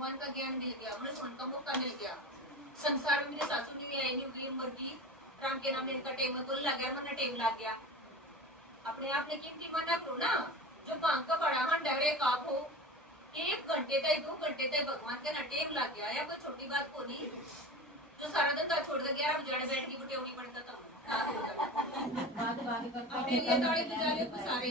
भगवान का ज्ञान मिल गया, मुझे सुनने का मौका मिल गया। संसार में मेरे सासू ने भी आई नहीं हुई उम्र की, राम के नाम इनका टेम बोल लग गया, मन टेम लग गया। अपने आप ने कीमती मना करो ना, जो भांग का बड़ा मन डरे काप हो 1 घंटे तक 2 घंटे तक भगवान के ना टेम लग गया या कोई छोटी बात को नहीं। जो सारा धंधा छोड़ के 11 बजे बैठ की बटेवनी बन खत्म अपने लिए ताड़ी बजा ले सारे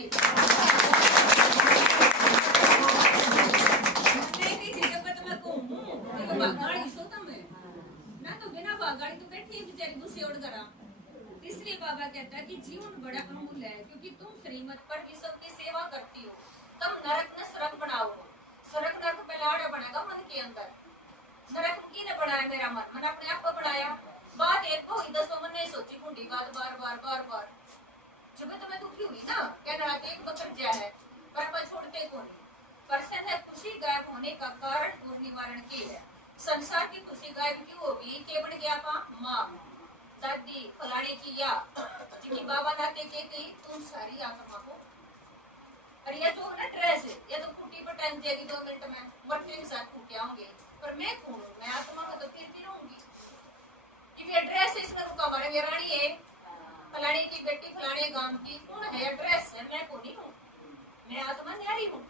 इसलिए बाबा कहता है कि जीवन बड़ा अमूल्य है, क्योंकि तुम श्रीमत पर विश्व की सेवा करती हो, तुम नरक न स्वर्ग बनाओ। स्वर्ग नरक पहला बनेगा मन के अंदर। नरक किसने बनाया? मेरा मन, मैंने अपने आप को बनाया। बात एक को 10 मन ने सोची बूढ़ी बात बार बार बार बार। जब तुम्हें दुखी हुई ना, कहना एक बकर जा है पर मैं छोड़ते को नहीं। परसन है खुशी गायब होने का कारण और निवारण के है। संसार की खुशी गायब क्यों होगी? के बन गया का माँ दादी फलाने की या जिनकी बाबा नाते के गई तुम सारी आत्मा हो। और ये जो ना ड्रेस है, ये तो कुटी पर टाइम जाएगी 2 मिनट में मरते के साथ फूटे आऊंगे, पर मैं कौन हूँ? मैं आत्मा में तो फिर भी रहूंगी। कि ये ड्रेस है, इसमें रुका हमारे रानी है फलाने की बेटी फलाने गांव की, कौन है? ड्रेस है, मैं कौन ही हूँ? मैं आत्मा न्यारी हूँ।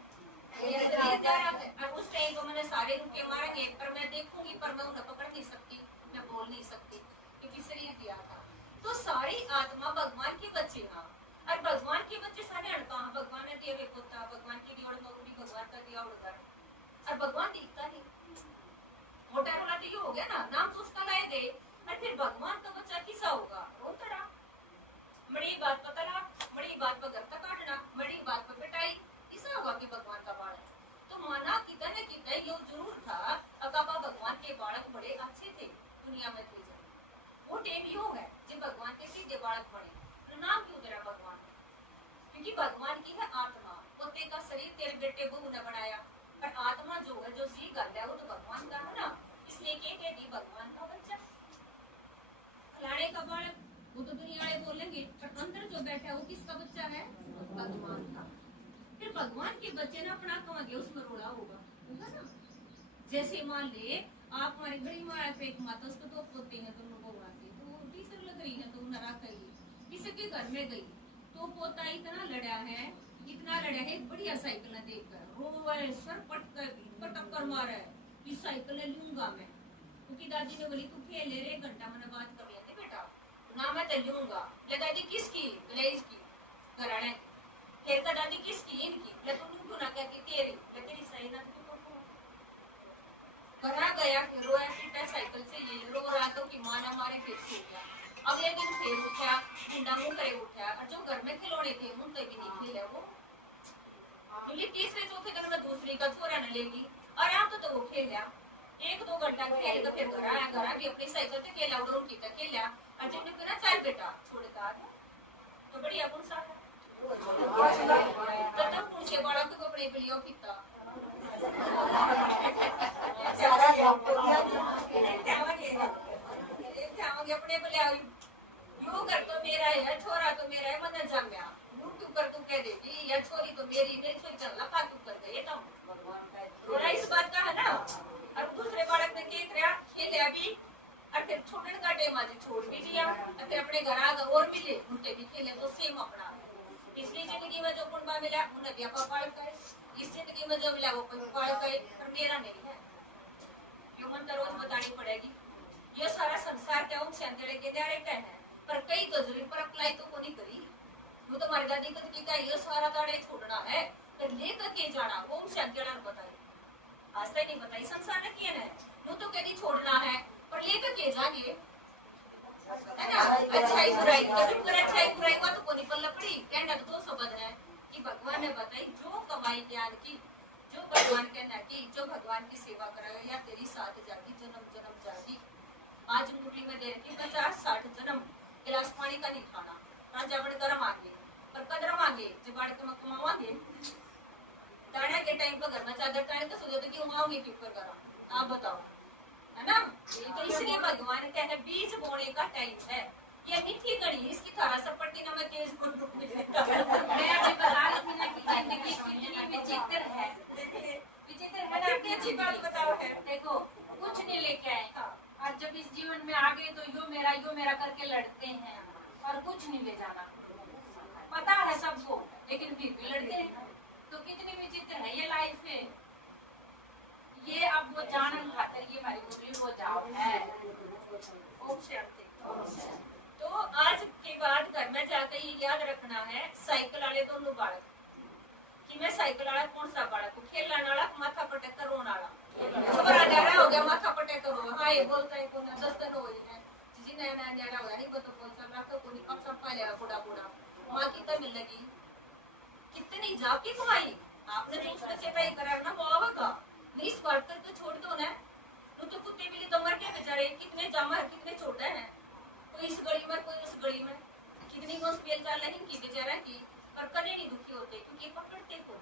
उस टाइम को मैंने सारे रुके मारेंगे, पर मैं देखूंगी, पर मैं उन्हें पकड़ नहीं सकती, मैं बोल नहीं सकती, क्योंकि शरीर दिया था। तो सारी आत्मा भगवान के बच्चे हैं, और भगवान के बच्चे सारे अड़का। भगवान ने दिया पोता, भगवान की दिया नौकरी, भगवान का दिया उड़कर, और भगवान दिखता नहीं। मोटा रोला तो हो गया ना, नाम तो उसका लाए गए, और फिर भगवान का बच्चा किसा होगा? रोता रहा। बड़ी बात पर तलाक, बड़ी बात पर घर का काटना, बड़ी बात पर पिटाई, किसा होगा कि भगवान का बालक? तो माना कितना न कितना ये जरूर था, अकाबा भगवान के बालक बड़े अच्छे थे दुनिया में थे। वो टेम यो है जब भगवान के सीधे बालक बने, तो नाम क्यों तेरा भगवान? क्योंकि भगवान की है आत्मा। पोते का शरीर तेरे बेटे बहू ने बनाया, पर आत्मा जो है, जो जी गल है, वो तो भगवान का है ना। इसलिए कहते भगवान का बच्चा फलाने का बालक, वो तो दुनिया वाले बोलेंगे, पर अंदर जो बैठा है वो किसका बच्चा है? भगवान का। फिर भगवान के बच्चे ना अपना कमांगे, उसमें रोड़ा होगा ना। जैसे मान ले आप हमारी बड़ी माँ पे एक माता, उसको तो पोते हैं, तो लोगों आते तो टीचर लग रही है, तो नरा कही किसी के घर में गई तो पोता इतना लड़ा है, इतना लड़ा है, बढ़िया साइकिल देखकर रोवे, सर पटक कर मारा है कि साइकिल लूंगा मैं। क्योंकि दादी ने बोली तू खेल ले रे, घंटा मैंने बात कर लिया बेटा ना, मैं तो लूंगा। दादी किसकी? इसकी घराने। फिर का दादी किसकी? इनकी। तुम क्यों ना कहती तेरी? तेरी सही ना घरा गया, फिर रोया पीटा साइकिल से, ये रो रहा तो कि मां ना मारे, फिर सो गया। अगले दिन फिर उठा, गुंडा मुंह करे उठा, और जो घर में खिलौने थे उनसे भी नहीं खेला वो। बोली तीसरे चौथे दिन में दूसरी का छोरा न लेगी, और आप तो वो खेल लिया 1-2 घंटा खेल तो फिर घर आया, घर भी अपनी साइकिल से खेला, उड़ो उनकी तक खेला। और जब ने चल बेटा छोड़ का तो बढ़िया कौन सा तब पूछे बड़ा तो कपड़े बिलियो किता अपने बोले यू कर तो मेरा है, छोरा तो मेरा है, मन जम्या यू क्यों कर तू कह देगी, या छोरी तो मेरी छोरी चल लखा क्यों कर गए? तो इस बात का है ना। और दूसरे बालक ने देख रहा खेले अभी, और फिर छोड़ने का टाइम आज छोड़ भी दिया, और फिर अपने घर आ गए और मिले, उनसे भी खेले, तो सेम अपना। इसलिए जिंदगी में जो पुण्य मिला उन्हें भी अपा पाल कर, इस जिंदगी में जो मिला वो पाल कर, पर मेरा नहीं है। क्यों मन तो रोज बतानी पड़ेगी। ये सारा संसार क्या उन संतरे के द्वारे का है, पर कई तो जरूर पर अप्लाई तो को नहीं करी। वो तो हमारी दादी को का ये सारा दाड़े छोड़ना है, तो लेकर के जाना वो उन संतरा ने बताई, आज तक नहीं बताई संसार ने किया है। वो तो कहती छोड़ना है, पर लेकर के जाइए, है ना। अच्छाई बुराई जरूर कर, अच्छाई बुराई का तो कोई पल्ला पड़ी। कहना तो 2 शब्द है कि भगवान ने बताई जो कमाई ज्ञान की, जो भगवान कहना की, जो भगवान की सेवा कराए, या तेरी साथ जागी जन्म जन्म जागी। आज मुट्ठी में दे रखी 50-60 जन्म, गिलास पानी का नहीं खाना, राजा बड़े गर्म आगे, पर कदर मांगे जब बाढ़ के कमावांगे। दाने के टाइम पर घर में चादर टाइम तो सोचो कि उमाओगे क्यों कर करा, आप बताओ, है ना। तो इसलिए भगवान कहते हैं बीज बोने का टाइम है। ये मीठी कड़ी इसकी थारा सपटी ना मैं तेज बोल रूप में मैं अभी बता दूंगी ना कि जिंदगी कितनी विचित्र है, विचित्र है ना। अच्छी बात बताओ है। देखो कुछ नहीं लेके आए हाँ। और जब इस जीवन में आ गए तो यो मेरा करके लड़ते हैं और कुछ नहीं ले जाना, पता है सबको, लेकिन फिर भी लड़ते हैं। तो कितनी विचित्र है ये लाइफ है। ये अब वो जानन खातर ये हमारी मुरली हो जाओ है। ओम शांति। तो आज के बाद घर में जाकर ये याद रखना है, साइकिल वाले दोनों बालक कि मैं साइकिल वाला कौन सा बालक हूँ, खेलने वाला माथा पटक कर रोने वाला। छोरा न्यारा हो गया माथा पटक कर रो, हाँ ये बोलता है कौन 10 दिन हो गए हैं जी, नया नया न्यारा हो गया नहीं बता बोल चल रहा कोई कब सब पा लिया बूढ़ा बूढ़ा माँ की कब मिल लगी कितनी जाके कमाई आपने जो उसमें चेताई करा ना वो आवेगा नहीं, इस बात कर तो छोड़ दो ना। तो कुत्ते बिल्ली तो मर गए बेचारे, कितने जामा है कितने छोटे हैं, कोई इस गली में कोई उस गली में, कितनी मुश्किल चाल है इनकी बेचारा की, पर कने नहीं दुखी होते क्योंकि पकड़ते को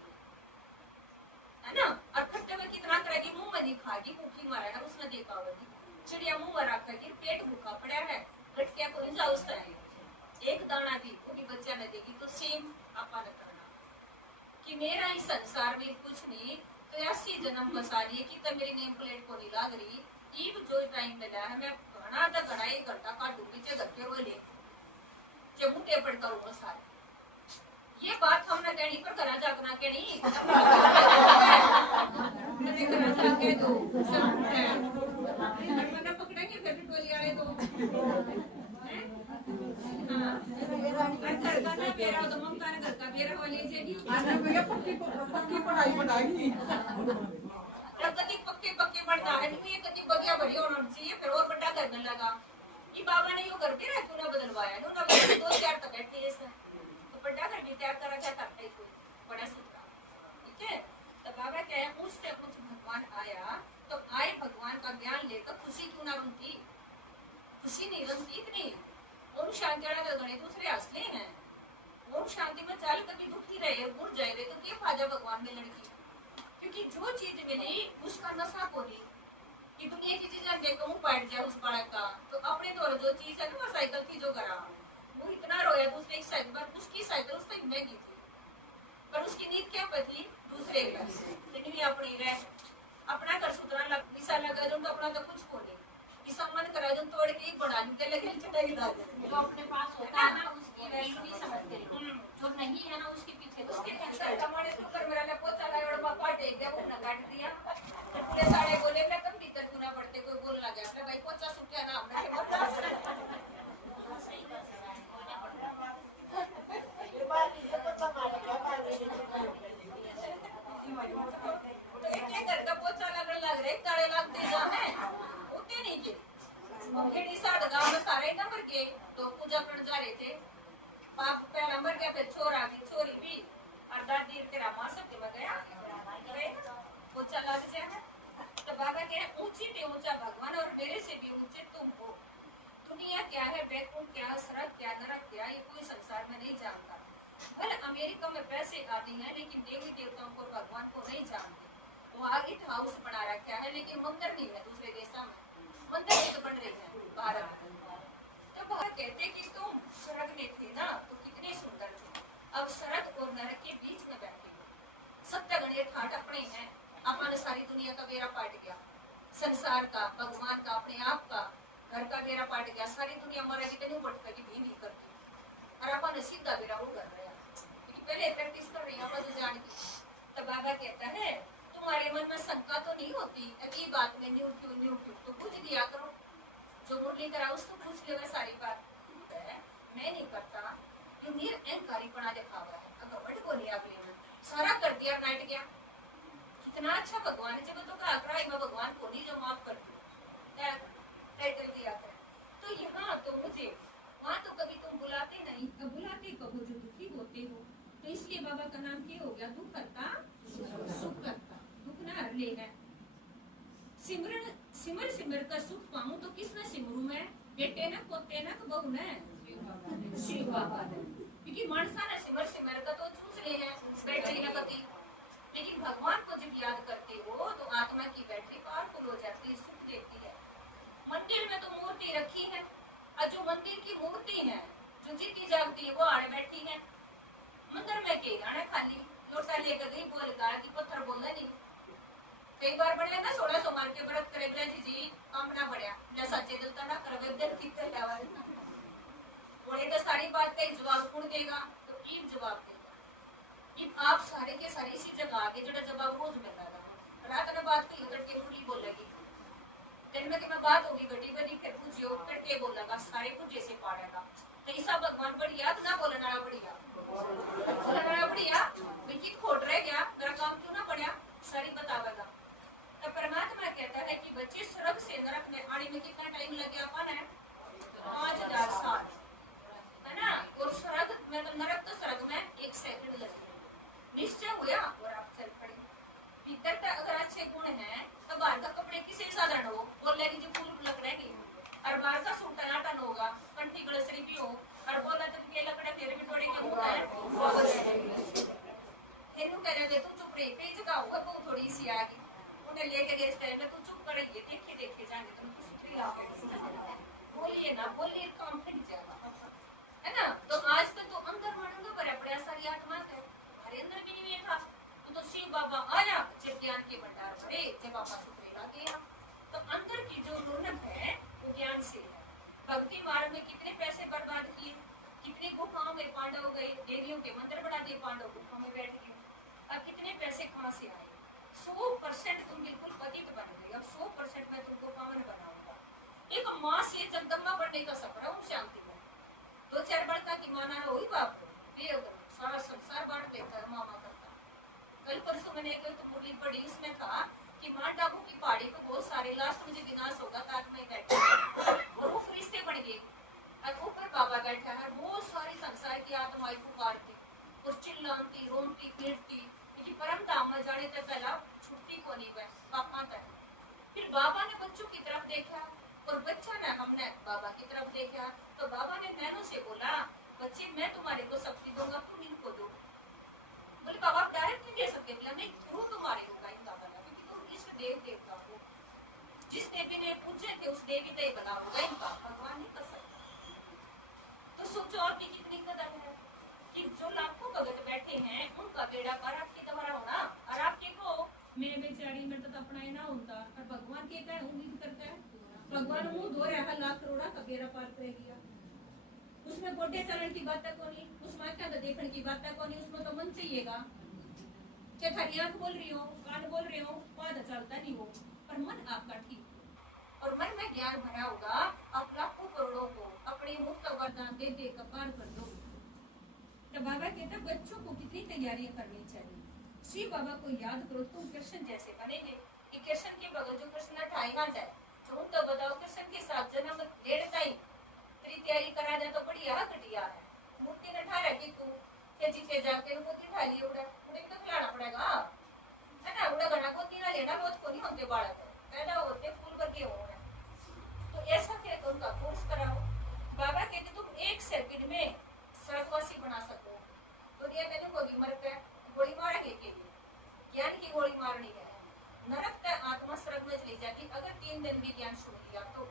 है ना। और खट्टे में कितना करेगी, मुंह में नहीं खाएगी, भूखी मारेगा उसने देखा होगी, चिड़िया मुंह में रखेगी, पेट भूखा पड़ा है, गटकिया को इंजा उससे एक दाना भी वो भी बच्चा न देगी। तो सेम आपा न करना कि मेरा इस संसार में कुछ नहीं, तो ऐसी जन्म बसा रही है कि तब मेरी नेम प्लेट को नहीं लाग रही, ईब जो टाइम मिला है मैं घना तक घना एक घंटा काटू पीछे धक्के हुए ले जब मुझे पढ़ करूंगा सारे। ये बात हमने कहनी पर करा जागना के नहीं करा जाके दो मैंने पकड़ेंगे फिर टोली वाले तो घर का ना मेरा तो ममता ने घर का मेरा वाले जेगी पक्की पढ़ाई बनाएगी कभी पक्के बढ़ता है नहीं, ये कभी बगिया बड़ी होना चाहिए फिर और बड़ा करने लगा। ये बाबा ने यो करके रहा क्यों ना बदलवाया ना 2-4 तक बैठे इसने तो बड़ा घर भी तैयार करा क्या करता है कोई बड़ा सूत्रा, ठीक है। तो बाबा कहे पूछते कुछ भगवान आया तो आए भगवान का ज्ञान लेकर खुशी क्यों ना रूंती, खुशी नहीं रूंती इतनी। ओम शांति वाला गणे दूसरे असली हैं, ओम शांति में चाल कभी दुखी रहे उड़ जाए रहे तो क्या फायदा भगवान में लड़की, क्योंकि जो चीज मिली उसका नशा को नहीं कि दुनिया की चीजें देखो मुंह पाट जाए उस बालक का, तो अपने द्वारा जो चीज है ना वो साइकिल की जो करा वो इतना रोया दूसरे की साइकिल पर, उसकी साइकिल उस पर महंगी थी पर उसकी नींद क्या पती दूसरे घर अपनी रह अपना घर सुधरा लग विसा लगा जो तो अपना तो कुछ हो नहीं मन करा जो तोड़ के बना लूटे लगे चटाई ला दे जो अपने पास होता है ना उसकी वैल्यू नहीं समझते, जो नहीं है ना उसके पीछे उसके पीछे हमारे ऊपर मेरा ले पोचा लाया और पापा टेक दिया वो न काट दिया तो पूरे सारे बोले मैं कब भीतर गुना पड़ते कोई बोल लगा अपने भाई पोचा सूखा ना हमने के पता सही कर ये बात ये पता मारेगा तो एक घर का पोचा लगने लग रहे काले लाग दे जा है ओके नहीं के खेड़ी साथ गांव में सारे नंबर के तो पूजा करने जा रहे थे, पाप पहला नंबर के फिर छोरा भी छोरी भी और दादी तेरा मां सब के गया पोचा लग जाए तो बाबा कहे ऊंची पे ऊंचा भगवान और मेरे से भी ऊंचे तुम हो। दुनिया क्या है, बैकुंठ क्या, स्वर्ग क्या, नरक क्या, ये कोई संसार में नहीं जानता। भले अमेरिका में पैसे आदि हैं लेकिन देवी देवताओं को भगवान को नहीं जानते। वहाँ गिट हाउस बना रखा है लेकिन मंदिर नहीं है, दूसरे देशों में मंदिर एक बन रही है भारत में। तो भारत कहते कि तुम स्वर्ग में थे ना तो कितने सुंदर थे, अब स्वर्ग और नरक के बीच में बैठे हो। सत्य गणे ठाट अपने हैं, अपन सारी दुनिया का बेड़ा पाट गया, संसार का, भगवान का, अपने आप का, घर का बेड़ा पाट गया, सारी दुनिया मरेगी तो नहीं पटता की भी नहीं करती और अपन सीधा बेड़ा वो कर रहे हैं क्योंकि पहले प्रैक्टिस कर रही है अपन जान की। तो बाबा कहता है तुम्हारे मन में शंका तो नहीं होती अभी बात में न्यू क्यों तो पूछ दिया करो, जो मुरली करा उसको पूछ लिया सारी बात मैं नहीं करता, जो नीर अहंकारी पना दिखा हुआ है अगर बड़ को लिया अगले में सारा कर दिया नाट गया। कितना अच्छा भगवान है जब तो कहा करा मैं भगवान को नहीं जो माफ कर दूं टाइटल दिया था। तो यहाँ तो मुझे वहाँ तो कभी तुम बुलाते नहीं, कब बुलाते कब जो दुखी होते हो, तो इसलिए बाबा का नाम क्या हो गया, दुख करता सुख करता, दुख ना हर ले है। सिमरन सिमर सिमर का सुख पाऊं तो किसने सिमरू मैं, बेटे न पोते न बहू न शिव बाबा ने, क्योंकि मनसा ने सिमर सिमर का तो चूस ले है बैटरी न कभी, लेकिन भगवान को जब याद करते हो तो आत्मा की बैटरी पावरफुल हो जाती है, सुख देती है। मंदिर में तो मूर्ति रखी है और जो मंदिर की मूर्ति है जो जीती जागती है वो आड़े बैठी है, मंदिर में के गाने खाली लोटा लेकर गई बोल गा की पत्थर बोलना नहीं, कई बार बड़े गद्दर कितने लावा बोले तो सारी बात का जवाब कौन देगा तो ईब जवाब देगा। ईब आप सारे के सारे इसी जगह आगे जो जवाब रोज मिल रहा था रात में बात कही उधर के मुड़ी बोलेगी दिन में कि मैं बात होगी गड्डी बनी फिर पूछियो करके बोलेगा सारे कुछ जैसे पाड़ेगा तो ऐसा भगवान बढ़िया ना बोलना बढ़िया विकी खोट रह गया मेरा काम क्यों ना बढ़िया सारी बतावेगा। तो परमात्मा कहता है कि बच्चे स्वर्ग से नरक में आने में कितना टाइम लग गया अपन है 5000 साल है ना और स्वर्ग में तो नरक तो स्वर्ग में 1 सेकंड लगे निश्चय हुआ और आप चल पड़े। भीतर का अगर अच्छे गुण है तो बाहर का कपड़े किसे साधारण हो बोलेगी जो फूल लग रहेगी और बाहर का सूट टनाटन होगा कंठी गड़सरी भी हो और बोला तो के लकड़े तेरे भी थोड़े के मुंह है फिर नु कह रहे तू चुप रही पे जगह होगा वो थोड़ी सी आ गई उन्हें लेके गए इस टाइम में तू चुप कर रही है देखे जाएंगे तुम कुछ फ्री आ बोलिए ना बोलिए काम फिर जाएगा है ना। तो आज तो अंदर मानूंगा पर अपने सारी आत्मा है अरे अंदर भी नहीं था तो शिव बाबा आया जब ज्ञान के भंडार पड़े जब बाबा सुप्रेला गया तो अंदर की जो रौनक है वो ज्ञान से है। भक्ति मार्ग में कितने पैसे बर्बाद किए कितने गुफाओं में पांडव गए देवियों के मंदिर बना दिए पांडव गुफा में बैठ गए अब कितने पैसे कहाँ से आए 100% तुम बिल्कुल पतित बन गए अब 100% मैं तुमको पावन बनाऊंगा। एक माँ से जगदम्बा बनने का सपना हूँ शांति में 2-4 बड़का की माना है वही बाप सारा संसार बांट देता है मामा करता। कल परसों मैंने एक तो मुरली पढ़ी उसमें कहा कि मां डाकू की पहाड़ी पर बहुत सारे लास्ट मुझे विनाश होगा ताक में बैठे और वो फरिश्ते बन गए और ऊपर बाबा बैठा है बहुत सारी संसार की आत्माएं पुकारती और चिल्लाती रोमती पीटती कि परम धाम में जाने तक पहला छुट्टी को नहीं हुआ पापा तक। फिर बाबा ने बच्चों की तरफ देखा और बच्चा ने हमने बाबा की तरफ देखा तो बाबा ने नैनो से बोला बच्चे मैं तुम्हारे को शक्ति दूंगा तुम इनको दो। बोले बाबा आप डायरेक्ट नहीं दे सकते बोला नहीं थ्रू तुम्हारे होगा इनका बना क्योंकि तुम इस देव देवता हो जिस देवी ने पूजे थे उस देवी का बना होगा इनका भगवान नहीं कर सकता। तो सोचो आपकी कितनी कदर है कि जो लाखों भगत बैठे हैं उनका बेड़ा पार आपकी तुम्हारा होना और आपके को मैं बेचारी में तो अपना ही ना होता और भगवान के क्या उम्मीद करता है भगवान मुंह धो रहा लाख करोड़ा का बेड़ा पार कर गया उसमें गोटे चरण की बात को नहीं उसमें क्या देखने की बात को नहीं उसमें तो मन चाहिएगा क्या थारी आंख बोल रही हो कान बोल रहे हो पाद चलता नहीं हो पर मन आपका ठीक और मन में ज्ञान भरा होगा आप लाखों करोड़ों को अपने मुक्त वरदान दे दे कर पार कर दो। तो बाबा कहते बच्चों को कितनी तैयारियां करनी चाहिए शिव बाबा को याद करो तुम कृष्ण जैसे बनेंगे कि कृष्ण के बगल जो कृष्ण ढाई ना जाए तो उन तो बताओ कृष्ण के साथ जन्म डेढ़ टाइम तेरी तैयारी करा जाए तो बढ़िया घटिया है मूर्ति ने ठा रखी तू के जीते जाके मूर्ति ठा लिए उड़ा उन्हें तो खिलाना पड़ेगा है ना उड़ा घना गोती ना लेना बहुत को नहीं होते बालक पैदा होते फूल वर्गे हो तो ऐसा क्या तो उनका कोर्स कराओ। बाबा कहते तुम 1 सेकंड में स्वर्गवासी बना सको दुनिया में गोली मर पे गोली मारेंगे के लिए ज्ञान की गोली मारनी है नरक का आत्मा स्वर्ग में चली जाती अगर 3 दिन भी ज्ञान सुन लिया तो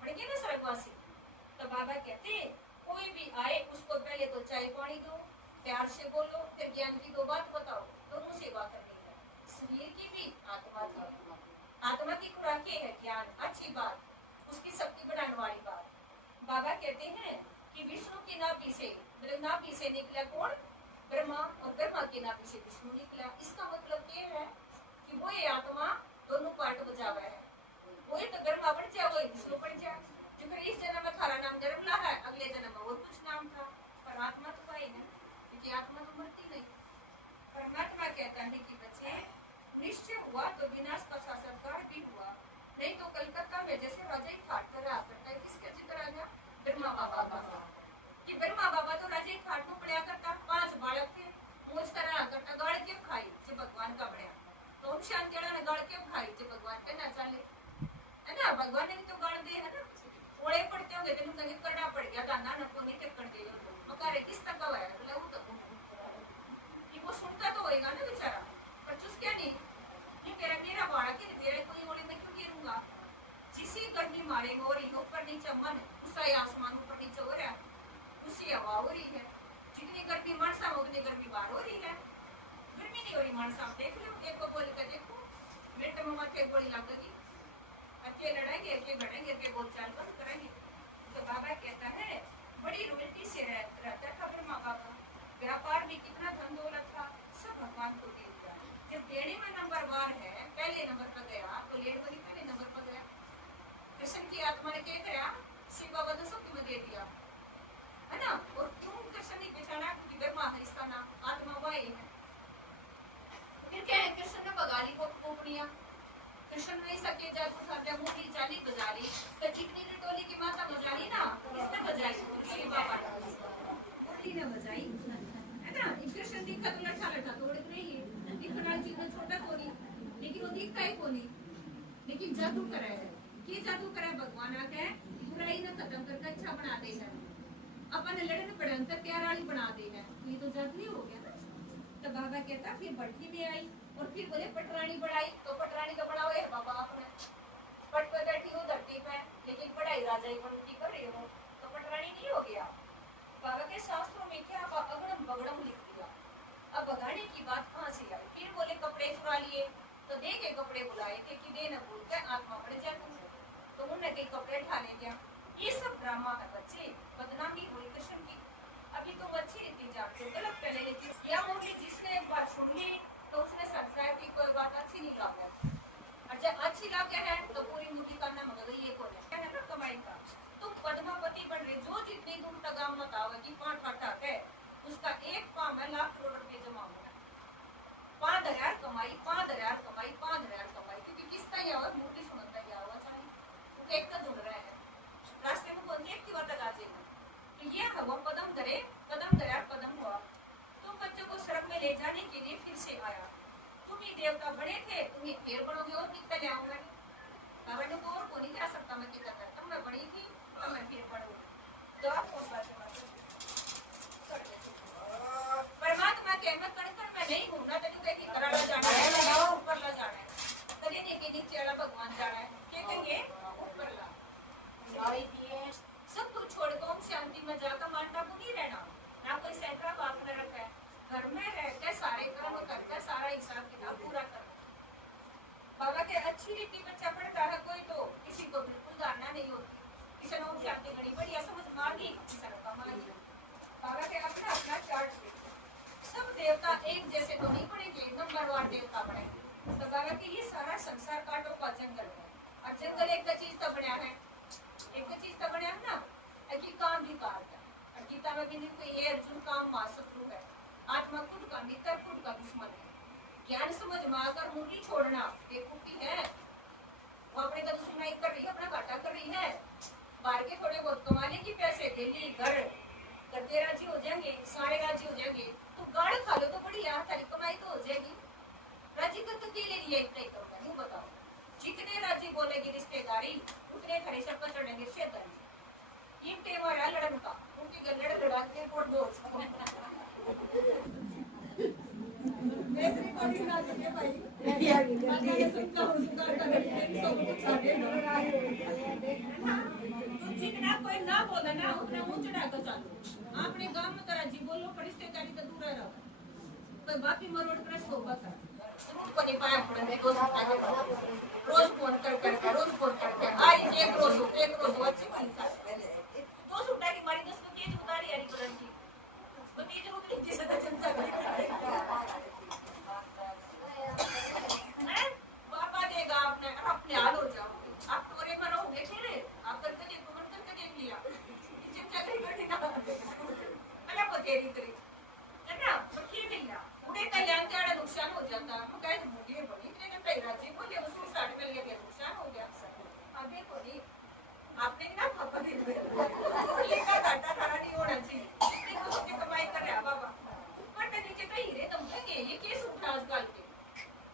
बढ़ेंगे ना स्वर्गवासी। तो बाबा कहते कोई भी आए उसको पहले तो चाय पानी दो प्यार से बोलो फिर ज्ञान की 2 बात बताओ दोनों सेवा करनी है शरीर की भी आत्मा की खुराक है ज्ञान अच्छी बात उसकी शक्ति बढ़ाने वाली बात। बाबा कहते हैं कि विष्णु की नाभि से मतलब नाभि से निकला कौन ब्रह्मा और ब्रह्मा की नाभि से विष्णु निकला। इसका मतलब ये है कि वो ये आत्मा दोनों पार्ट बजावा है वो तो ब्रह्मा बन जाए वो विष्णु बन जाए क्योंकि इस जन्म में थारा नाम जन्म ला है अगले जन्म में और कुछ नाम था पर आत्मा तो पाई ना क्योंकि आत्मा तो मरती नहीं। परमात्मा कहता है कि बच्चे निश्चय हुआ तो विनाश का संस्कार भी हुआ नहीं तो कलकत्ता में जैसे राजा ही ठाट कर रहा करता है किसके जिक्र आ गया ब्रह्मा बाबा का कि ब्रह्मा बाबा तो राजा ही ठाट को पढ़ा करता 5 बालक थे वो इस तरह करता गाड़ के खाई जो भगवान का बढ़िया तो हम शांति ने गाड़ के खाई जो भगवान का ना चाले है ना भगवान ने तो गाड़ दे है ना ओड़े पड़ते होंगे तेन कहीं करना पड़ गया दाना नको नहीं टेकन दे मकारे किस तक का है बोला वो तो कि वो सुनता तो होएगा ना बेचारा पर चुस क्या नहीं ये मेरा बाड़ा कि मेरा कोई ओड़े में क्यों गिरूंगा जिसी गर्मी मारेगा और ये ऊपर नीचे मन उसा आसमान ऊपर नीचे हो रहा उसी हवा हो रही है जितनी गर्मी मानसा हो उतनी गर्मी बाहर हो रही है गर्मी नहीं हो रही मानसा देख लो एक को बोल कर देखो मिनट में मत के गोली लगेगी के लड़ेंगे, के बढ़ेंगे, के बोलचाल बंद करेंगे। तो बाबा कहता है बड़ी रॉयल्टी से रहता था ब्रह्मा बाबा, व्यापार भी कितना धन दौलत था, सब भगवान को दे दिया। जब देने में नंबरवार है, पहले नंबर पर गया तो लेट वाली पहले नंबर पर गया। कृष्ण की आत्मा ने क्या किया, शिव बाबा ने सब में दे दिया, है ना। और क्यों कृष्ण ने पहचाना, क्योंकि ब्रह्मा है इसका नाम, आत्मा वही है। फिर क्या है, कृष्ण ने बगा ली वो पोपड़िया, कृष्ण नहीं सके जादू खाते मुंडी चाली बजा ली, तो चिकनी की टोली की माता बजा ली ना, किसने बजाई, शिव बाबा ने, मुंडी ने बजाई, है ना। कृष्ण दिखा तो लठा लठा तोड़ रही है, दिखना चीज छोटा कोनी, लेकिन वो दिखता ही कोनी, लेकिन जादू करे है। ये जादू करे भगवान आके बुराई ने खत्म करके अच्छा बना दे है, अपन लड़न बढ़ंतर प्यार वाली बना दे है, ये तो जादू ही हो गया ना। तो बाबा कहता फिर भट्टी में आई और फिर बोले पटरानी बढ़ाई, तो पटरानी तो बढ़ाओ है बाबा आपने, पट पे बैठी हो धरती पे, लेकिन पढ़ाई राजा ही बनती कर रही हो, तो पटरानी नहीं हो गया। बाबा के शास्त्रों में क्या अगड़म बगड़म लिख दिया। अब बगाने की बात कहाँ से आई, फिर बोले कपड़े चुरा लिए, तो दे के कपड़े बुलाए थे कि दे न भूल के आत्मा बढ़ जाए तुमसे, तो उन्होंने कई कपड़े उठा ले गया। ये सब ड्रामा है बच्चे, बदनामी हुई कृष्ण की। अभी तुम अच्छी रीति जाते हो, गलत पहले लेती हो। या मुझे जिसने एक बात सुन ली तो उसने संसार की कोई बात अच्छी नहीं लगा, और जब अच्छी लगे है तो पूरी मुट्ठी करना मगर ये कौन है ना कमाई का। तुम पद्मावती बन रहे, जो जितनी दूर तगाम मत आवेगी पांच अटक है, उसका एक पाँव में लाख करोड़ रुपए जमा होना, 5,000 कमाई, 5,000 कमाई, 5,000 कमाई, क्योंकि किसका ही और मुट्ठी सुनता ही आवा चाहिए, क्योंकि एक तो ढूंढ रहे हैं रास्ते में कौन एक की बात आ जाएगा। तो ये हवा कदम धरे, कदम धरा कदम हुआ। तुम बच्चों को स्वर्ग में ले जाने के लिए फिर से आया, तुम ही देवता बड़े थे, तुम ही फिर बनोगे और कितना ले आऊंगा। बाबा ने को और को नहीं कह सकता मैं क्या करता, मैं बड़ी थी तो मैं फिर बढ़ूंगी। तो आप परमात्मा के मैं कण में नहीं हूँ ना, तेन कहीं कराला जाना है, ऊपर ला जाना है, कभी नहीं कि नीचे वाला भगवान जाना है, क्या कहेंगे ऊपर ला। सब कुछ छोड़ को हम शांति में जाकर मानना नहीं रहना, ना कोई सैकड़ा बाप में रखा है, घर में रहकर सारे कर्म करके सारा हिसाब किताब पूरा करना। बाबा के अच्छी रीति बच्चा पढ़ता है कोई तो किसी को बिल्कुल जानना नहीं होती, किसी ने शांति बड़ी बढ़िया समझ मार दी, किसी ने कम आ गई। बाबा के अपना अपना चार्ट देखो, सब देवता एक जैसे तो नहीं पड़ेंगे, नंबरवार देवता बनेंगे। तो बाबा के ये सारा संसार काटो का जंगल है, और जंगल एक चीज तो बनया है, एक चीज तो बनया है ना कि काम भी काटता है। गीता में भी लिखते ये अर्जुन काम मार शत्रु है, आत्मा खुद का मित्र खुद का दुश्मन है। ज्ञान समझ मारकर मुरली छोड़ना बेवकूफी है, वो अपने का दुश्मनाई कर रही है, अपना घाटा कर रही है। बाहर के थोड़े बहुत कमा लेगी पैसे, डेली घर करते राजी हो जाएंगे, सारे राजी हो जाएंगे। तो गाड़ खा लो तो बढ़िया, तारी कमाई तो हो जाएगी। राजी कर तो के लिए इतना ही करूंगा, नहीं बताओ। जितने राजी बोलेगी रिश्तेदारी उतने खरे सब पर चढ़ेंगे शेदारी। कीमते वाला लड़न का उनकी गलड़ लड़ा के कोट दो वैसे रिकॉर्डिंग ना करके भाई ये आगे कर दिए सबका उसका कर सब कुछ आगे तो जितना कोई ना बोले ना उतना मुंह चढ़ा कर चलो। आपने गांव में करा जी बोलो रिश्तेदारी तो दूर रहो, कोई बाकी मरोड़ पर सोबत है को नहीं पाया पड़े रोज फोन कर रोज फोन करके आज एक रोज अच्छी बात है। दो सुटा की मारी 10 तेज उतारी यारी बदन की वो तेज उतरी जैसे तो जनता है बाबा देगा आपने अपने हाल हो जाओगे, आप टोरे में रहोगे फिर आप करके देखो मन करके देख लिया चिंता नहीं करनी ना अरे वो तेरी करी है ना पर क्या मिला उड़े कल्याण के आड़ा नुकसान हो जाता है। कहे तो मुझे बड़ी तेरे पैरा जी बोले उसके साथ में लिया नुकसान हो गया अब देखो नहीं आपने ना पापा दे दिया का घाटा सारा नहीं होना चाहिए, इतनी तो सोचे कमाई कर रहा बाबा ऊपर के नीचे तो हीरे तुम लगे ये केस उठा आजकल के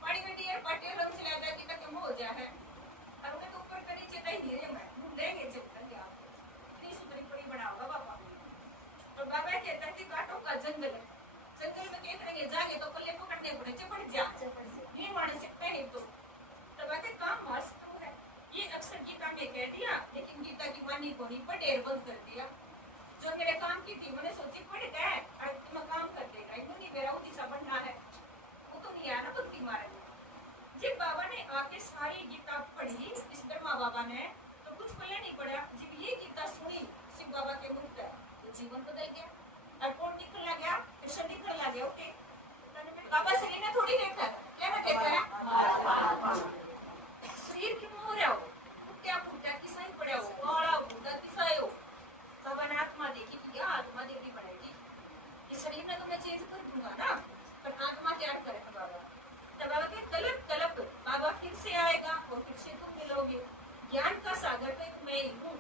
पानी में डियर पाटे रंग से लाता कि तक हो जा है और उन्हें तो ऊपर के नीचे तो हीरे में ढूंढेंगे चक्कर आप इतनी सुतरी पड़ी बनाओगा बाबा। और बाबा कहता है कि काटो का जंगल है, जंगल में क्या करेंगे जाके तो पल्ले पकड़ने पड़े चपड़ जा नहीं मार सकते हैं तो बातें काम मस्त है। ये अक्सर गीता में कह दिया लेकिन गीता की वाणी को नहीं पटेर बंद कर दिया। जो मेरे काम की थी मैंने सोची पढ़ गए और तुम काम कर देगा इन्हों नहीं मेरा उसी सा बनना है वो तो नहीं आया ना भक्ति मारे। जब बाबा ने आके सारी गीता पढ़ी इस माँ बाबा ने तो कुछ पल्ले नहीं पड़ा। जब ये गीता सुनी शिव बाबा के मुख से तो जीवन बदल गया। और कौन निकलना गया? कृष्ण निकलना गया। ओके, बाबा शरीर ने थोड़ी देखा है, क्या ना देखा है? शरीर की मोह रहा हो, कुत्ता कुत्ता किसा ही पड़ा हो, वाला कुत्ता किसा ही हो। बाबा ने आत्मा देखी कि क्या आत्मा देखनी पड़ेगी। ये शरीर में तो मैं चेंज कर दूंगा ना, पर आत्मा क्या करेगा बाबा? तब बाबा के कलप कलप बाबा फिर से आएगा और फिर से तुम मिलोगे। ज्ञान का सागर तो मैं ही हूँ,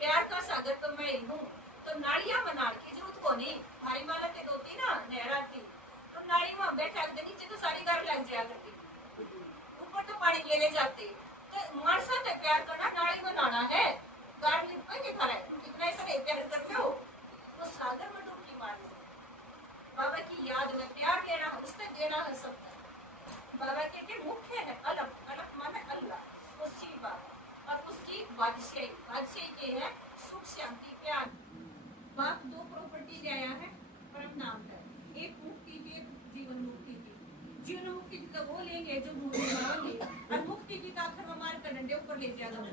प्यार का सागर तो मैं ही हूँ। तो नाड़ियां बनाड़ की जरूरत को नहीं। हमारी माला के दोती ना नहरा थी, तो नाड़ी में बैठा के नीचे तो सारी गार लग जाया करती, ऊपर तो पानी ले जाते। तो मानसा से प्यार करना नाड़ी में नाना है, गार लिप में क्या है, तुम कितना ऐसा प्यार करते हो तो सागर में डुबकी मारनी। बाबा की याद में प्यार देना है, उससे देना है सब। बाबा के मुख्य है अलग अलग माने अल्लाह, उसी बाबा और उसकी बादशाही बादशाही के है सुख शांति प्यार। बाप दो प्रॉपर्टी लाया है परम नाम है, एक मुक्ति की एक जीवन मुक्ति की। जीवन मुक्ति की तो वो लेंगे जो भूमि मारोगे, और मुक्ति की तो आखिर में मार कर डंडे ऊपर ले जाएगा।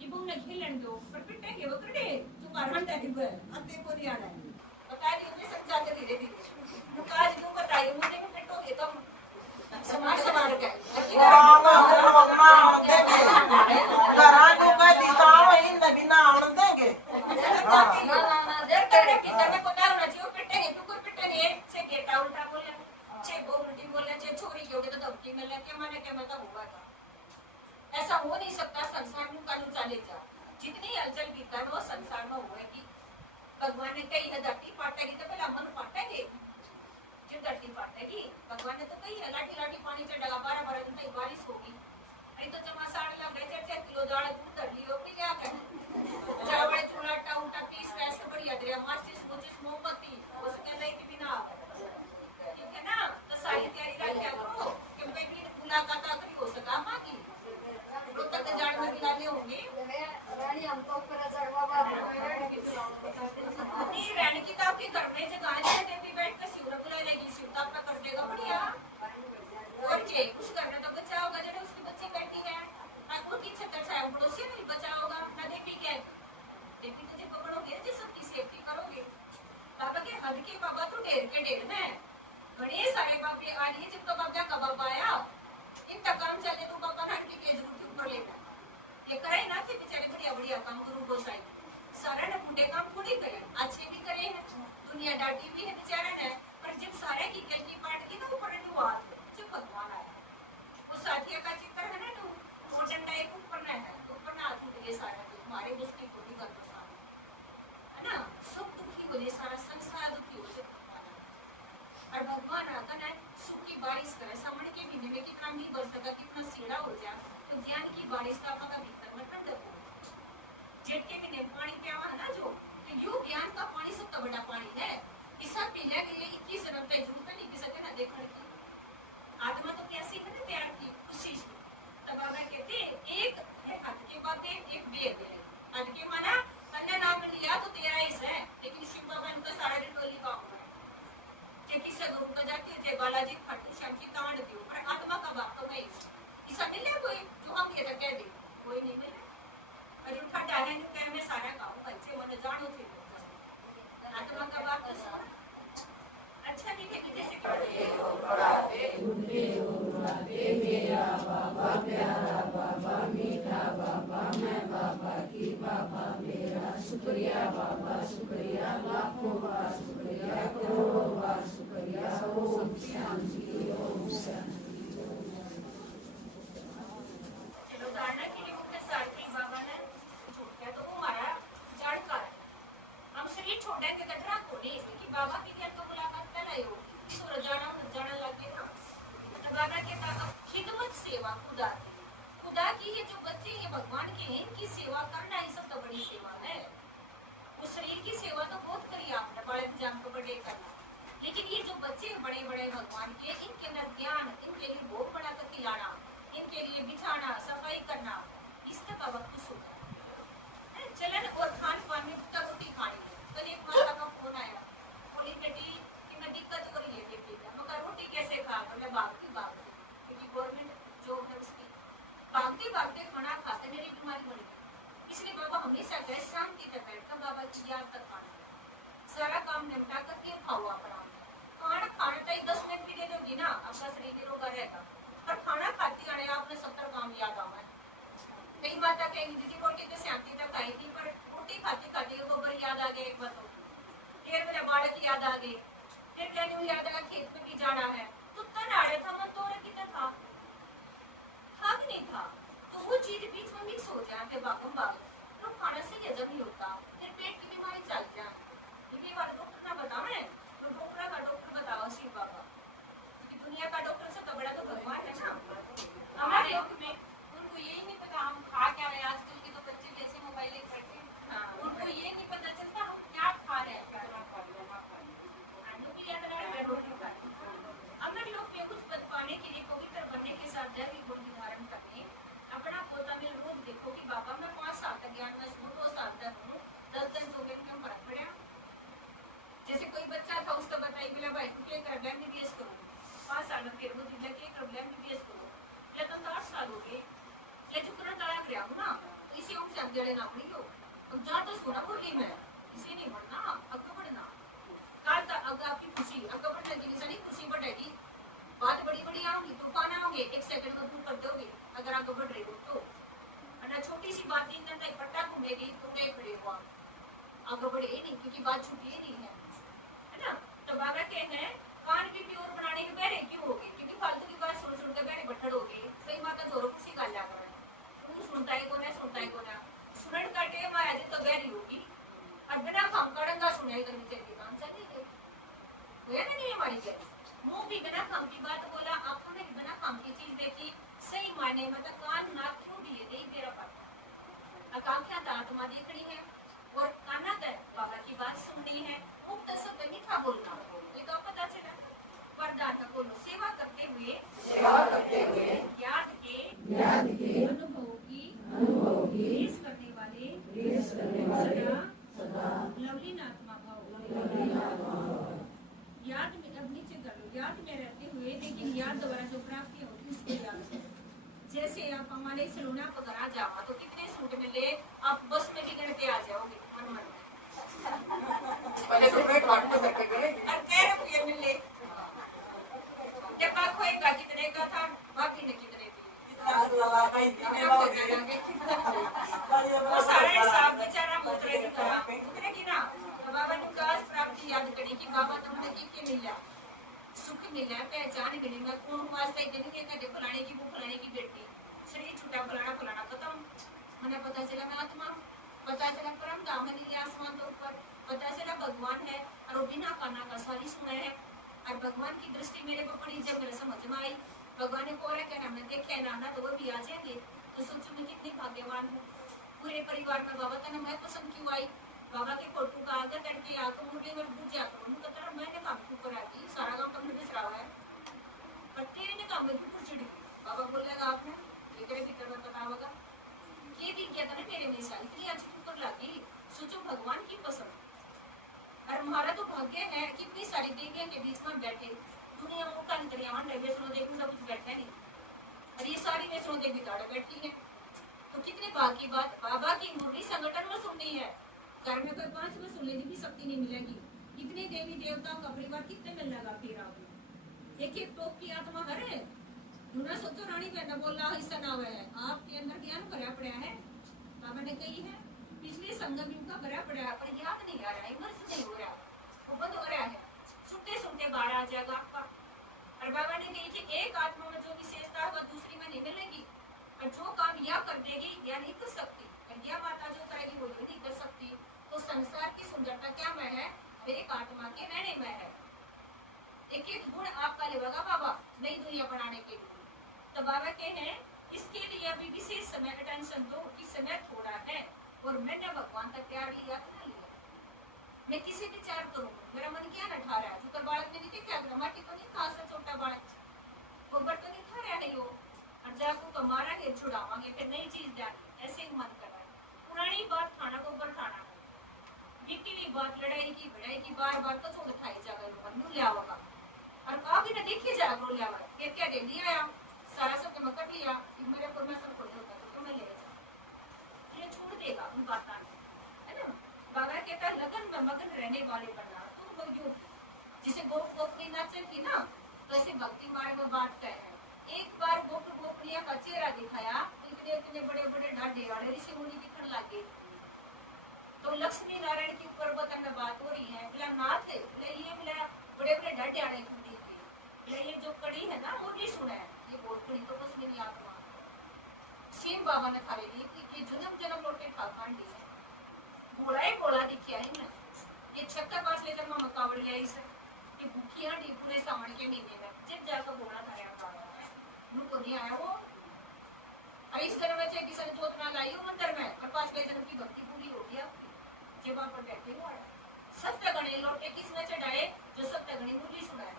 ये बुम न खेलन दो पर पिटेंगे वो कड़े तू मारन दे दे अंते को नहीं आना है। बता दी मुझे समझा के धीरे धीरे मुकाज तुम बताइए मुझे को पिटोगे तुम समाज समाज के घरां को कह दी ताव इन बिना आवन देंगे। ऐसा हो नहीं सकता। संसार में कानून चलेगा, जितनी हलचल बीता वो संसार में होगी। भगवान ने कही है धरती पाटेगी तो पहले मन पाटेगी, जो धरती पाटेगी भगवान ने तो कही है लाठी लाठी पानी से डगा 12 घंटे बारिश होगी। अरे तो चमासाड़ लग रहे 4 किलो दाल दूध धर लियो भी क्या कर जरा बड़े चूल्हा टाउटा पीस वैसे बढ़िया दरिया माचिस मुचिस मोमबत्ती उसके नहीं भी बिना ठीक है ना। तो सारी तैयारी रख क्या करो कि मैं भी मुलाकात आखिरी हो सका मां की रोज तक जान में मिलाने होंगे रानी हमको ऊपर चढ़वा बाबा नहीं रहने की तो आपके घर में जगह है देवी बैठ कर शिव बुला लेगी, शिव तो आपका कर देगा बढ़िया। और के कुछ करना तो बच्चा होगा जो उसकी बच्ची बैठी है आपको की छतर छाया पड़ोसी नहीं बचा होगा ना। देवी क्या देवी तुझे पकड़ोगे जो सबकी सेफ्टी करोगे। बाबा के हद के बाबा तो ढेर के ढेर में बड़े सारे बाबे आ रही है। जब तो बाबा का बाबा आया इनका काम चले तो बाबा ना के जरूर ऊपर लेना ये करे ना कि बेचारे बढ़िया बढ़िया काम गुरु गोसाई सारे ने बूढ़े काम थोड़ी करे, अच्छे भी करे हैं, दुनिया डांटी भी है बेचारे ने। पर जब सारे की गल की पाट की तो ऊपर हुआ जब भगवान आया वो साथिया का चित्र है ना तो वो डंडा एक ऊपर ना है ऊपर ना हाथ उठ गए सारे तुम्हारे मुश्किल को भी कर दो सारे है ना। सब दुखी हो जाए सारा संसार दुखी हो जाए और भगवान आता ना सुख की बारिश करे। सामने के महीने में कितना नहीं बरस सका कितना सीढ़ा हो जाए तो ज्ञान की बारिश का आपका भीतर में ठंडक हो। जेठ के महीने पानी प्यावा है ना जो तो यो ज्ञान का पानी सबसे बड़ा पानी है। इसा पीने के लिए 21 जन्म तक जरूरत नहीं पी सके ना देखने की। आत्मा तो कैसी है ना प्यार की खुशी की। तब बाबा कहते एक है हद के बातें एक वेद है। हद के माना अन्य नाम लिया तो तेरा ही है, लेकिन शिव बाबा इनका सारा दिन टोली का होगा जे किसी गुरु का जाके जय बालाजी खट्टू श्याम की तांड दियो पर आत्मा का बाप तो नहीं इसा मिले कोई जो हम ये कह दे कोई नहीं मिले। और उठा डाले तो कह मैं सारा काम बच्चे मन जानो थे आत्मा का बाप तो अच्छा नहीं है कि जैसे पढ़ाते उठे उठाते मेरा बाबा प्यारा बाबा मीठा बाबा मैं बाबा की बाबा मेरा शुक्रिया बाबा शुक्रिया लाखों बार शुक्रिया करोड़ों बार शुक्रिया ओम शांति ओम शांति। चलो धारणा के लिए मुझे सारथी बाबा ने छोड़ा तो वो हमारा जानकार हम शरीर छोड़ने के कटरा को नहीं क्योंकि बाबा की जब तो मुलाकात पहले ही होगी तो जाना लगे ना। तो बाबा के खिदमत सेवा खुदा की ये जो बच्चे ये भगवान के हैं इनकी सेवा करना ही सब तो बड़ी सेवा है। उस शरीर की सेवा तो बहुत करी आपने बड़े जान को बड़े करना, लेकिन ये जो बच्चे बड़े बड़े भगवान के इनके अंदर ज्ञान इनके लिए भोग बना कर खिलाना इनके लिए बिछाना सफाई करना इससे बाबा खुश होता है। चलन और खान पान में पुता रोटी खानी है। कल एक माता का फोन आया बोली बेटी कि मैं दिक्कत हो रही है बेटी का मगर रोटी कैसे खा मैं भागती क्योंकि गवर्नमेंट जॉब है उसकी भागते खाना खाते मेरी बीमारी बन गई। इसलिए बाबा हमेशा कहे शांति तक बैठकर बाबा की याद तक खाना, सारा काम निपटा करके खाओ अपना खाना। खाना तो 10 मिनट भी दे दोगी ना, आपका शरीर निरोगा रहेगा। पर खाना खाती आने आपने 70 काम याद आवा है। कई बात कहेंगी दीदी रोटी तो शांति तक आई थी, पर रोटी खाती खाती गोबर याद आ गया, एक बात हो, फिर मेरे बालक याद आ गए, फिर कहने याद आया खेत में भी जाना है, तो तन आ रहा था मन तो कितना था कि नहीं था। तो वो चीज बीच में मिक्स हो जाते बागम बाग, तो खाना से हजम नहीं होता, फिर पेट की बीमारी चल जाए। ये वाला डॉक्टर ना बताओ है, तो डॉक्टर का डॉक्टर बताओ शिव बाबा, क्योंकि दुनिया का डॉक्टर से तो बड़ा तो भगवान है ना। हमारे योग में उनको यही नहीं पता हम खा क्या रहे हैं। आजकल के तो बच्चे जैसे मोबाइल लेकर बैठे हैं, उनको ये नहीं पता चलता हम क्या खा रहे हैं। अगर लोग में कुछ बच पाने के लिए पवित्र बनने के साथ दैविक गुण धारण करने अपना पोता में रोज देखो कि बाबा मैं 5 साल तक ज्ञान में हूँ, 2 साल तक हूँ, 10 दिन तो में फर्क पड़ा। जैसे कोई बच्चा था उसको बताई बोला भाई तू क्या कर MBBS करो, 5 साल में फिर वो जिला के कर MBBS करो, या तुम 8 साल हो गए या चुकरण तला गया हूँ ना, तो इसी उम्र से अब जड़े ना पड़ी हो। अब जा तो सोना बोली मैं इसे नहीं बढ़ना, अब बढ़ना काल तक। अब आपकी खुशी अब बढ़ने की निशानी खुशी बढ़ेगी, बात बड़ी बड़ी आओगी, तूफान आओगे, 1 सेकंड में दूर कर दोगे अगर आगे बढ़ रही हो तो। अगर छोटी सी बात दिन तक पट्टा घूमेगी तो नहीं खड़े हो आगे बढ़े ही नहीं, क्योंकि बात छुट्टी ही नहीं है ना। तो बाबा कहते हैं कान भी प्योर बनाने के बहरे क्यों हो गए, क्योंकि फालतू की बात सुन सुनकर बहरे बट्ठड़ हो गए। कई माता दोनों खुशी कर लिया कर तू सुनता है को ना सुनता है को ना सुनने का टेम आया तो बहरी होगी, और बिना काम करेंगा सुनाई करनी चाहिए काम चाहिए हुआ ना। नहीं हमारी जय मुंह भी बिना काम की बात बोला, आंखों ने बिना काम की चीज देखी, सही मायने मतलब कान नाक क्यों भी ये मेरा पाता आकांक्षा तो आत्मा देखनी है और काना तक बाबा की बात सुननी है। मुक्त शब्द मीठा बोलना ये तो पता चला। वरदान बोलो सेवा करते हुए याद के अनुभव की रेस करने वाले सदा लवलीन आत्मा भाव याद में अब नीचे कर लो, याद में रहते हुए लेकिन याद द्वारा जो प्राप्ति होती है उसको याद करो। जैसे आप हमारे सलोना पकड़ आ जाओ तो कितने सूट मिले, आप बस में भी गिनते आ जाओगे मन मन पहले तो मैं काट तो करके गए और 13 रुपये मिले। जब बात होएगा कितने का था, बाकी ने कितने दिए, इतना लगा का इतने हो गए वो सारा हिसाब बेचारा मुद्रे की तरह मुद्रे की ना। तो बाबा ने कहा प्राप्ति याद करी कि बाबा तुमने क्या मिला, सुख मिला, पहचान मिली, मैं कौन वास्ते इतनी के कहते फलाने की वो फलाने की बेटी, शरीर छूटा फलाना फलाना खत्म। मैंने पता चला मैं आत्मा, पता चला परम धाम है आसमान के ऊपर, पता चला भगवान है और बिना काना का सारी सुना है। और भगवान की दृष्टि मेरे को पड़ी जब मेरे समझ में आई, भगवान ने कोरा क्या नाम देखे नाना तो वो भी आ जाएंगे। तो सोचो मैं कितनी भाग्यवान हूँ, पूरे परिवार में बाबा का मैं पसंद क्यों आई, बाबा के फोटो का आगे करके आकर मुझे मैं बुझ जाता हूँ तो तरह मैंने काम क्यों करा दी, सारा काम तुमने बिसरा हुआ है, पर तेरे ने काम में क्यों चिड़ी। बाबा बोलेगा आपने ये तेरे भीतर में पता होगा ये भी किया था ना मेरे में सारी इतनी अच्छी ऊपर लगी। सोचो भगवान की पसंद, और हमारा तो भाग्य है कि इतनी सारी देवियों के बीच में बैठे, दुनिया में का अंतर्यान है, वैष्णो देवी का कुछ बैठा नहीं, और ये सारी वैष्णो देवी ताड़े बैठी है। तो कितने भाग की बात, बाबा की मुरली संगठन में सुननी है, घर में कोई 5 में सुनने की भी शक्ति नहीं मिलेगी। इतने देवी देवताओं का परिवार कितने में लगा फिर आप एक एक टोप की आत्मा है ना। सोचो रानी बहना बोला हिस्सा ना हुआ है, आपके अंदर ज्ञान भरा पड़ा है, बाबा ने कही है पिछले संगम युग का भरा पड़ा है, पर याद नहीं आ रहा है, मर्ज नहीं हो रहा, वो बंद हो रहा है, सुनते सुनते बाहर आ जाएगा आपका। और बाबा ने कही कि एक आत्मा में जो विशेषता है वह दूसरी में नहीं मिलेगी, और जो काम यह कर देगी यह नहीं कर सकती, और यह माता जो करेगी वो नहीं कर सकती। तो संसार की सुंदरता क्या में है, एक आत्मा के रहने में है। एक एक गुण आपका लेगा बाबा नई दुनिया बनाने के लिए। तो बाबा के हैं इसके लिए अभी विशेष समय अटेंशन दो कि समय थोड़ा है, और मैंने भगवान का प्यार लिया कि नहीं लिया, मैं किसी विचार करूँ, मेरा मन क्या न ठा रहा है, जो बालक ने नहीं क्या करा, माटी तो नहीं खा सा छोटा बालक, वो बट तो नहीं खा रहा नहीं हो, और जाको कमारा के छुड़ावांगे फिर नई चीज जानी, ऐसे ही मन कर रहा है। पुरानी बात खाना को ऊपर खाना, बीती हुई बात लड़ाई की भिड़ाई की बार बार तो छोड़ खाई जाएगा, नू लिया होगा, और काफी न देखिए जाएगा लिया हुआ, क्या दे दिया सारा सब कर लिया, मेरे परमेश्वर को होता तो तुम्हें ले जा, रहने वाले बनना। तो वो जो जिसे गोप गोपनी नाचन की ना, तो ऐसे भक्ति मार्ग में बांटते हैं। एक बार गोप गोपनिया का चेहरा दिखाया, इतने इतने बड़े बड़े ढाडे वाले ऋषि मुनि दिखने लगे। तो लक्ष्मी नारायण की पर्वत में बात हो रही है, बोला नाथ बोले ये बोला बड़े बड़े ढाडे वाले खुदी थी, बोले ये जो कड़ी है ना वो नहीं सुना है, ये बहुत कड़ी तो कुछ नहीं आत्मा। शिव बाबा ने थारे दी कि जन्म जन्म लोटे ठाकांडी है, बोला ही बोला दिखिया है ना, ये 56 ले जन्म मकावड़ लिया इसे, ये भूखिया डी पूरे सावन के महीने में जब जाकर बोला था यार तो नहीं आया वो। और इस तरह में किसी ने जोत ना लाई हो मंदिर में, और 5 जन्म की भक्ति पूरी हो गया। जब आप पर बैठे हो आया सप्तगणे लोटे किसने चढ़ाए, जो सप्तगणी मुरली सुनाए।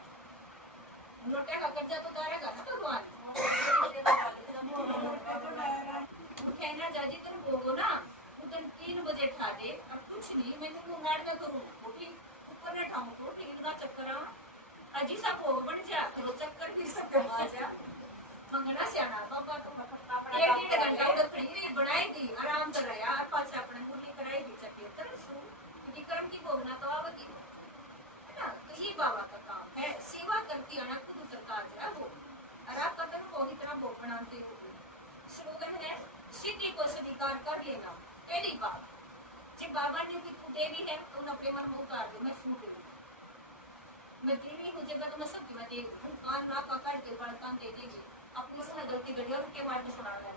लोटे का कर्जा तो उतारेगा ना भगवान। कहना जाजी तुम बोलो ना, तुम 3 बजे ठा दे, अब कुछ नहीं मैं तुम उंगाड़ में करूँ, ऊपर न ठाऊं तो टिकट का चक्कर अजी सा भोग बन जा, तो चक्कर भी सब आ जा। मंगना सियाना बाबा तो 1-1.5 घंटा उधर खड़ी रही, बनाएगी आराम कर रहा यार, पास अपने मुरली कराएगी चक्कर तरह सु, क्योंकि कर्म की भोगना तो आवती है ना। तो ये बाबा का काम है, सेवा करती आना खुद उतरता है वो, और आप कदम को इतना भोग बनाते हो। स्लोगन है सिद्धि को स्वीकार कर लेना। पहली बात जब बाबा ने की देवी है तो उन्हें अपने मन में उतार दो, मैं सुन रही मैं देवी हूँ जगत में सब मैं देव हूँ, कान नाक का काट के बड़कान दे देगी अपनी से गलती गड़िया रुके मार के सुना रहा है।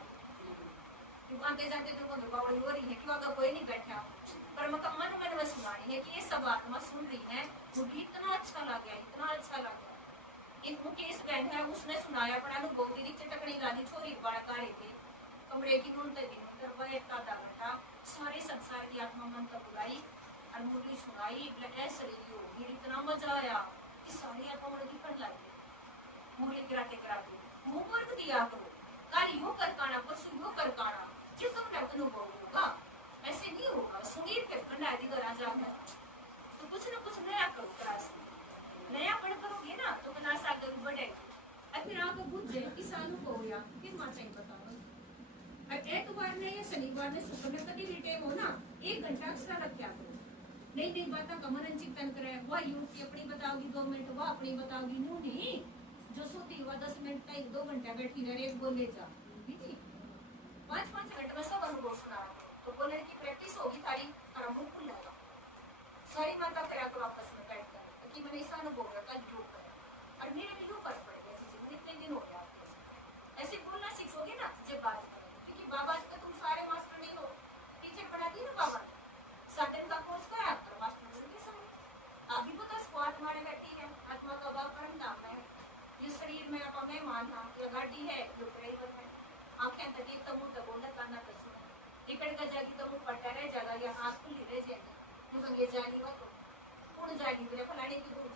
आते जाते तो बावड़ी हो रही है क्यों अगर कोई नहीं बैठा, पर मैं मन मन में सुनानी है कि ये सब आत्मा सुन रही है, मुझे इतना अच्छा लग गया, इतना अच्छा लग गया। एक मुकेश बहन है उसने सुनाया अपना अनुभव, दीदी चटकनी लादी छोरी बड़ा कार्य थी कमरे की ढूंढते दिन आधा घंटा सारे संसार की आत्मा मन तक बुलाई और मुरली सुनाई, शरीर होगी इतना मजा आया कि सारी आत्मा मन की फट लगी। मुरली कराते कराते मुंह पर दिया करो, कल यूं कर काना परसों यूं कर काना, जो तुमने अनुभव होगा ऐसे नहीं होगा। सुनील के खंडा दी गरा जा है तो कुछ न कुछ नया करो, क्लास नया पढ़ करोगे ना तो बना सागर बढ़ेगी। और फिर आपको बुझ जाए किसानों को हो या फिर मां चाहिए बताओ एतवार ने या शनिवार ने शुक्र में कभी भी टाइम हो ना 1 घंटा एक्स्ट्रा रखा करो। नई बातों का मनन चिंतन करे, वह योग की अपनी बताओगी 2 मिनट, वह अपनी बताओगी नू नहीं जो सोती हुआ 10 मिनट का 1-2 घंटा बैठी रहे, एक बोले जा 5-5 मिनट में सब अनुभव सुना तो बोलने की प्रैक्टिस होगी थारी और हम खुल लगा सारी माता करा करो आपस में बैठ कर कि मैंने ऐसा अनुभव है कल योग करे और मेरे भी योग फर्क पड़ गया जिसमें इतने दिन हो गया। ऐसे बोलना सीखोगे ना जब बात करोगे, बाबा तो तुम सारे मास्टर नहीं हो, टीचर पढ़ा दी ना बाबा साधन का कोर्स करा पर मास्टर बन के समय अभी पता स्वाद मारे बैठी है आत्मा का भाव परम धाम है। ये शरीर में आप मैं मानना ये गाड़ी है जो ड्राइवर है, आंखें तक तो मुंह तक बोलना काना तो सुना टिकट का जागी तो मुंह पट्टा रह जाएगा या हाथ खुली रह जाएगी, मुझे ये जागी मत कौन जागी मेरे फलाने की दूर